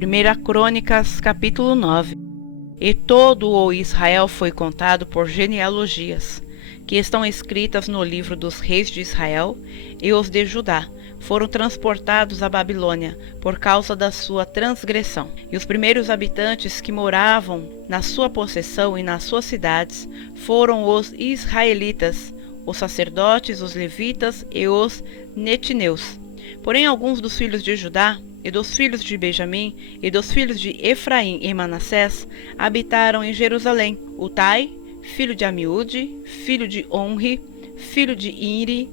1 Crônicas, capítulo 9. E todo o Israel foi contado por genealogias, que estão escritas no livro dos reis de Israel, e os de Judá foram transportados à Babilônia por causa da sua transgressão. E os primeiros habitantes que moravam na sua possessão e nas suas cidades foram os israelitas, os sacerdotes, os levitas e os netineus. Porém, alguns dos filhos de Judá, e dos filhos de Benjamim, e dos filhos de Efraim e Manassés, habitaram em Jerusalém: Utai, filho de Amiúde, filho de Onri, filho de Inri,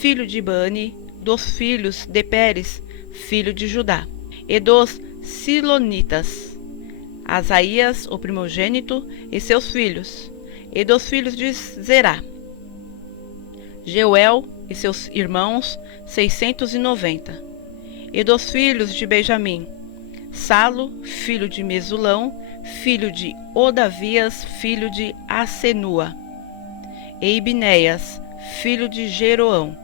filho de Bani, dos filhos de Pérez, filho de Judá, e dos Silonitas, Asaías, o primogênito, e seus filhos, e dos filhos de Zerá, Jeuel e seus irmãos, 690. E dos filhos de Benjamim, Salo, filho de Mesulão, filho de Odavias, filho de Asenua, e Ibinéias, filho de Jeroão,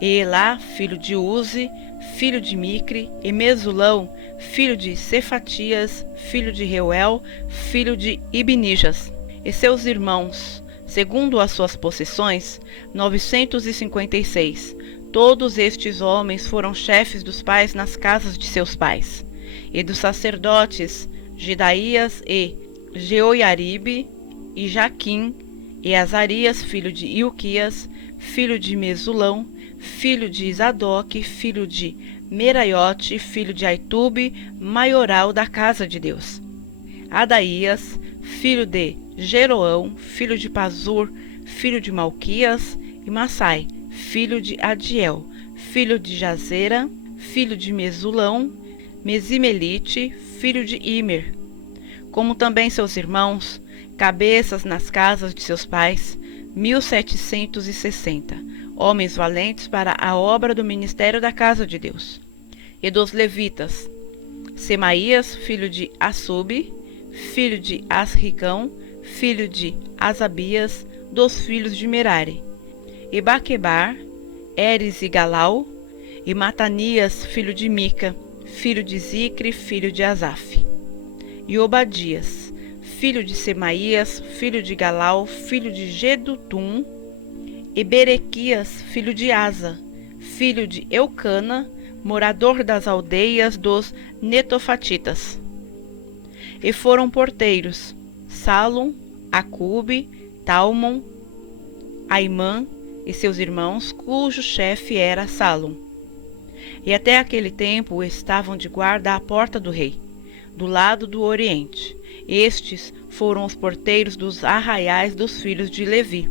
e Elá, filho de Uzi, filho de Micre, e Mesulão, filho de Cefatias, filho de Reuel, filho de Ibnijas, e seus irmãos, segundo as suas possessões, 956. Todos estes homens foram chefes dos pais nas casas de seus pais. E dos sacerdotes, Jedaías e Jeoiaribe, e Jaquim, e Azarias, filho de Ilquias, filho de Mesulão, filho de Zadoque, filho de Meraiote, filho de Aitube, maioral da casa de Deus. Adaías, filho de Jeroão, filho de Pazur, filho de Malquias, e Massai, filho de Adiel, filho de Jazera, filho de Mesulão, Mesimelite, filho de Imer, como também seus irmãos, cabeças nas casas de seus pais, 1760, homens valentes para a obra do ministério da casa de Deus. E dos levitas, Semaías, filho de Assube, filho de Asricão, filho de Asabias, dos filhos de Merari, e Baquebar, Eres e Galau, e Matanias, filho de Mica, filho de Zicre, filho de Asaf, e Obadias, filho de Semaías, filho de Galau, filho de Gedutum, e Berequias, filho de Asa, filho de Eucana, morador das aldeias dos Netofatitas. E foram porteiros Salum, Acube, Talmon, Aimã e seus irmãos, cujo chefe era Salum. E até aquele tempo estavam de guarda à porta do rei, do lado do oriente. Estes foram os porteiros dos arraiais dos filhos de Levi.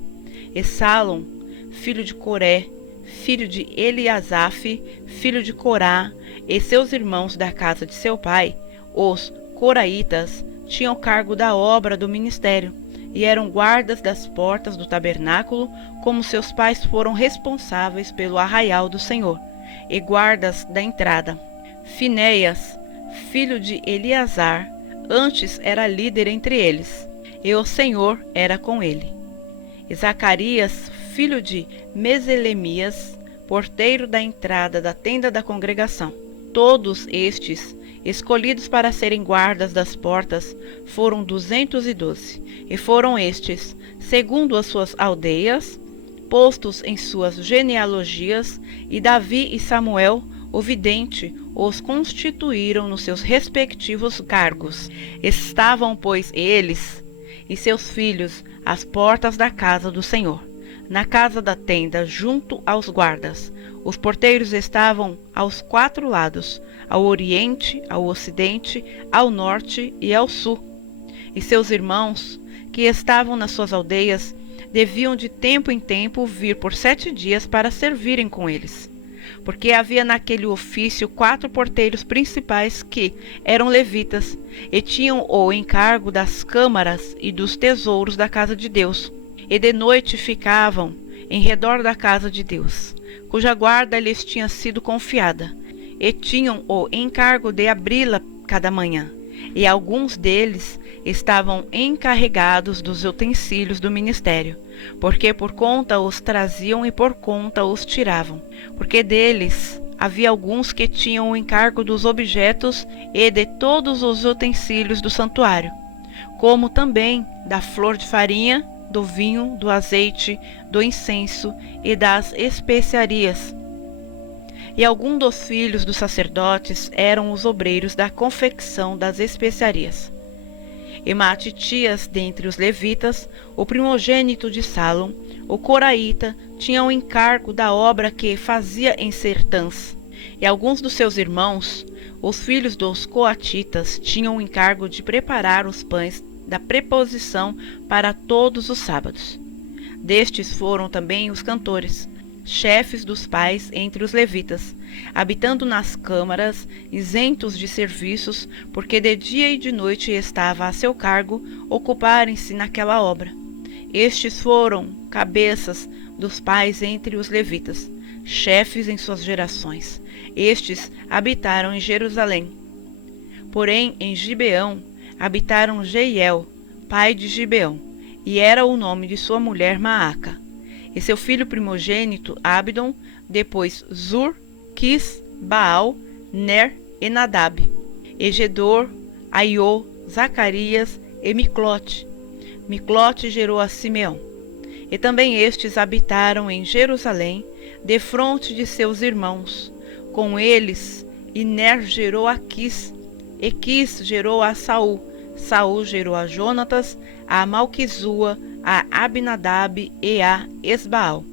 E Salum, filho de Coré, filho de Eliasaf, filho de Corá, e seus irmãos da casa de seu pai, os coraitas, tinham cargo da obra do ministério, e eram guardas das portas do tabernáculo, como seus pais foram responsáveis pelo arraial do Senhor, e guardas da entrada. Finéias, filho de Eleazar, antes era líder entre eles, e o Senhor era com ele. E Zacarias, filho de Meselemias, porteiro da entrada da tenda da congregação. Todos estes, escolhidos para serem guardas das portas, foram 212, e foram estes, segundo as suas aldeias, postos em suas genealogias, e Davi e Samuel, o vidente, os constituíram nos seus respectivos cargos. Estavam, pois, eles e seus filhos às portas da casa do Senhor, na casa da tenda, junto aos guardas. Os porteiros estavam aos 4 lados, ao oriente, ao ocidente, ao norte e ao sul. E seus irmãos, que estavam nas suas aldeias, deviam de tempo em tempo vir por 7 dias para servirem com eles. Porque havia naquele ofício 4 porteiros principais que eram levitas, e tinham o encargo das câmaras e dos tesouros da casa de Deus, e de noite ficavam em redor da casa de Deus, cuja guarda lhes tinha sido confiada, e tinham o encargo de abri-la cada manhã. E alguns deles estavam encarregados dos utensílios do ministério, porque por conta os traziam e por conta os tiravam, porque deles havia alguns que tinham o encargo dos objetos e de todos os utensílios do santuário, como também da flor de farinha, do vinho, do azeite, do incenso e das especiarias. E alguns dos filhos dos sacerdotes eram os obreiros da confecção das especiarias. E Matitias, dentre os levitas, o primogênito de Salom, o coraíta, tinha o encargo da obra que fazia em Sertãs. E alguns dos seus irmãos, os filhos dos coatitas, tinham o encargo de preparar os pães da preposição para todos os sábados. Destes foram também os cantores, chefes dos pais entre os levitas, habitando nas câmaras, isentos de serviços, porque de dia e de noite estava a seu cargo ocuparem-se naquela obra. Estes foram cabeças dos pais entre os levitas, chefes em suas gerações. Estes habitaram em Jerusalém. Porém, em Gibeão habitaram Jeiel, pai de Gibeão, e era o nome de sua mulher Maaca. E seu filho primogênito, Abdon, depois Zur, Quis, Baal, Ner e Nadab, e Gedor, Aiô, Zacarias e Miclote. Miclote gerou a Simeão. E também estes habitaram em Jerusalém, defronte de seus irmãos. Com eles, e Ner gerou a Quis, e Quis gerou a Saul. Saul gerou a Jonatas, a Malquizua, a Abinadab e a Esbaal.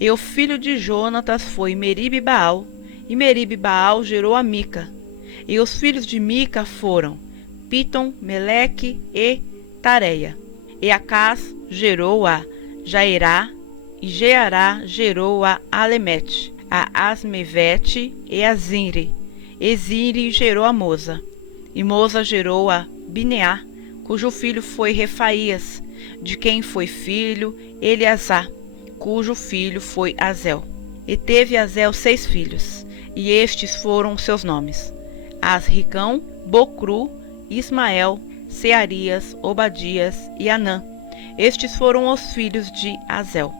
E o filho de Jonatas foi Meribe-Baal, e Meribe-Baal gerou a Mica. E os filhos de Mica foram Pitom, Meleque e Tareia. E Acás gerou a Jairá, e Jeará gerou a Alemete, a Asmevete e a Zinri. E Zinri gerou a Moza. E Moza gerou a Bineá, cujo filho foi Refaías, de quem foi filho Eleazar, cujo filho foi Azel. E teve Azel 6 filhos, e estes foram seus nomes: Asricão, Bocru, Ismael, Searias, Obadias e Anã. Estes foram os filhos de Azel.